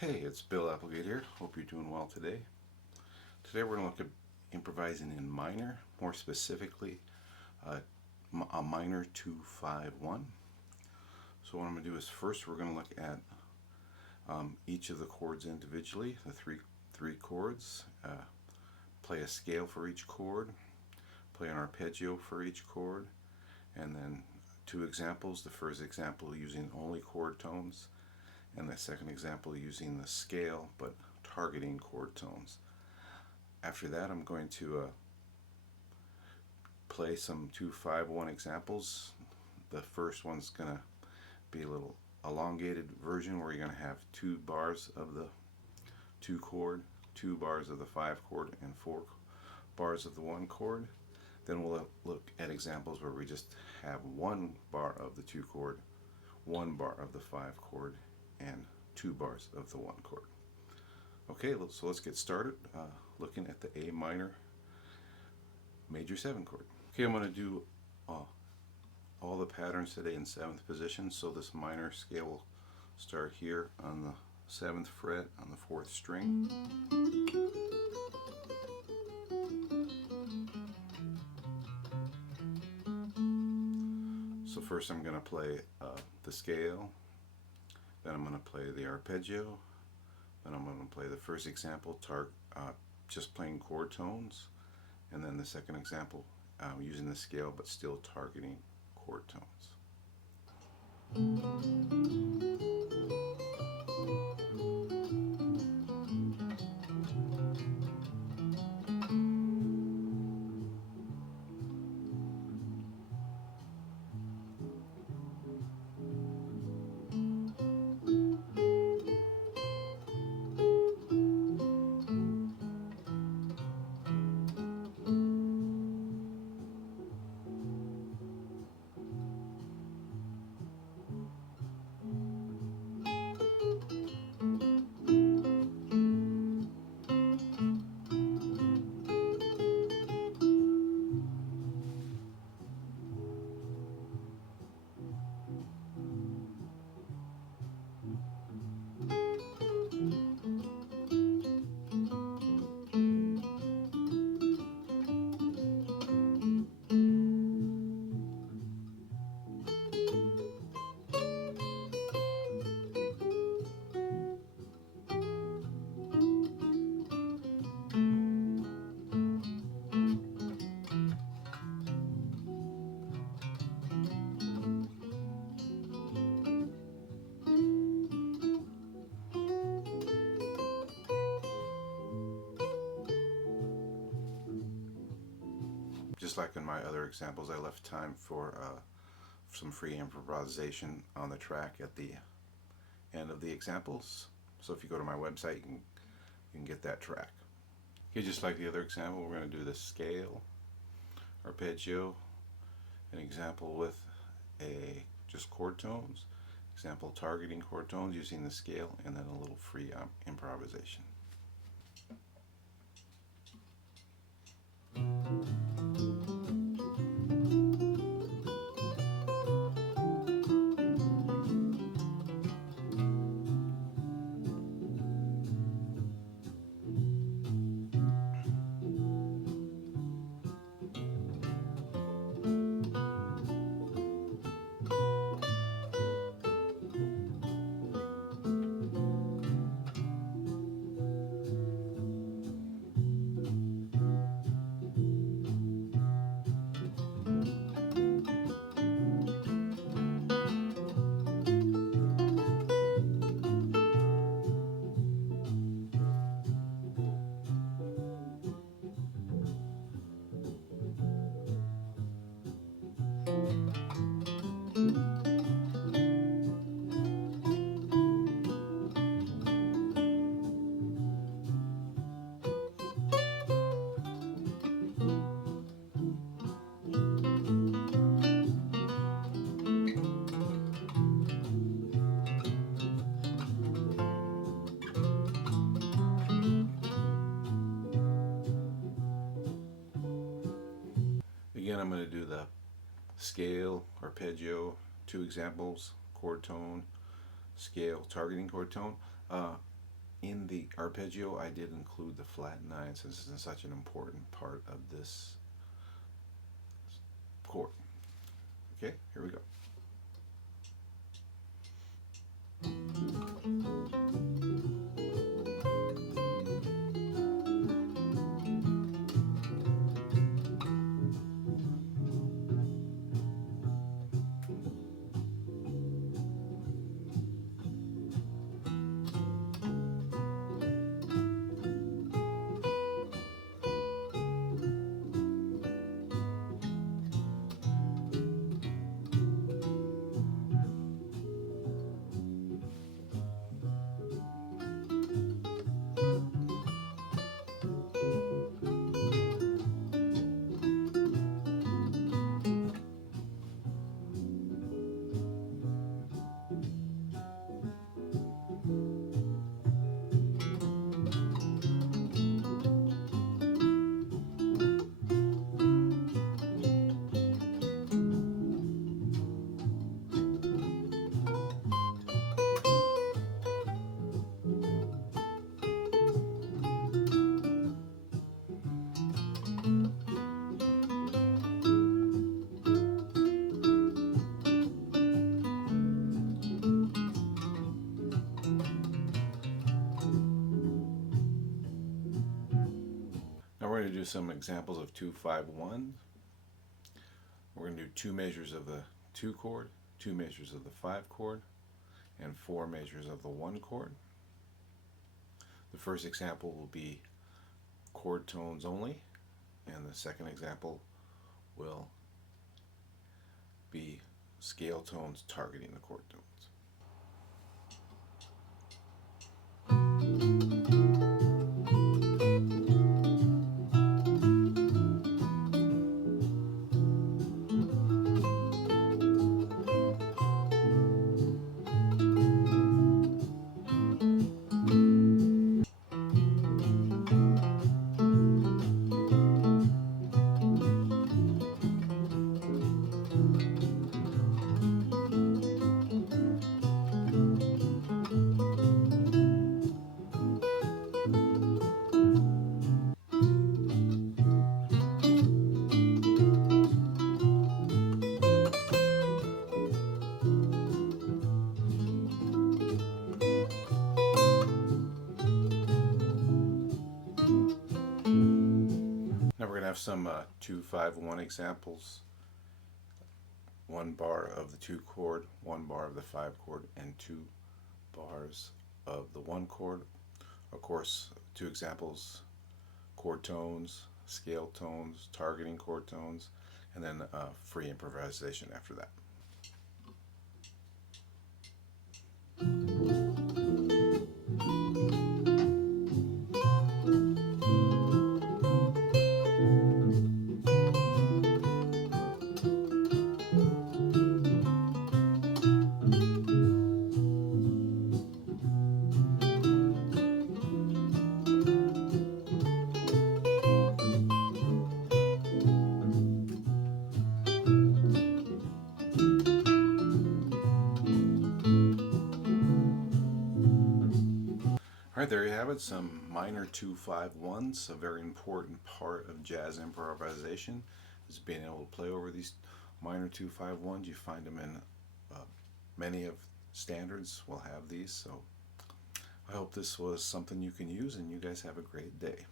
Hey, it's Bill Applegate here. Hope you're doing well today. Today we're going to look at improvising in minor, more specifically uh, a minor 2-5-1. So what I'm going to do is first we're going to look at each of the chords individually, the three chords, play a scale for each chord, play an arpeggio for each chord, and then two examples. The first example using only chord tones, and the second example using the scale but targeting chord tones. After that, I'm going to play some 2-5-1 examples. The first one's going to be a little elongated version where you're going to have 2 bars of the 2 chord, 2 bars of the 5 chord, and 4 bars of the 1 chord. Then we'll look at examples where we just have 1 bar of the 2 chord, 1 bar of the 5 chord, and 2 bars of the 1 chord. Okay, so let's get started looking at the A minor major 7 chord. Okay, I'm going to do all the patterns today in 7th position. So this minor scale will start here on the 7th fret on the 4th string. So first I'm going to play the scale, then I'm going to play the arpeggio, then I'm going to play the first example, just playing chord tones, and then the second example using the scale but still targeting chord tones. Just like in my other examples, I left time for some free improvisation on the track at the end of the examples. So if you go to my website, you can get that track. Okay, just like the other example, we're going to do the scale, arpeggio, an example with just chord tones, example targeting chord tones using the scale, and then a little free improvisation. Again, I'm going to do the scale, arpeggio, 2 examples, chord tone, scale, targeting chord tone. in the arpeggio, I did include the flat nine since it's such an important part of this chord. Okay, here we go. Now we're going to do some examples of 2-5-1. We're going to do 2 measures of the 2 chord, 2 measures of the 5 chord, and 4 measures of the 1 chord. The first example will be chord tones only, and the second example will be scale tones targeting the chord tones. Now we're going to have some 2-5-1 examples. 1 bar of the 2 chord, 1 bar of the 5 chord, and 2 bars of the 1 chord. Of course, 2 examples, chord tones, scale tones, targeting chord tones, and then free improvisation after that. All right, there you have it, some minor 2-5-1s. A very important part of jazz improvisation is being able to play over these minor 2-5-1s. You find them in many of standards will have these, so I hope this was something you can use, and you guys have a great day.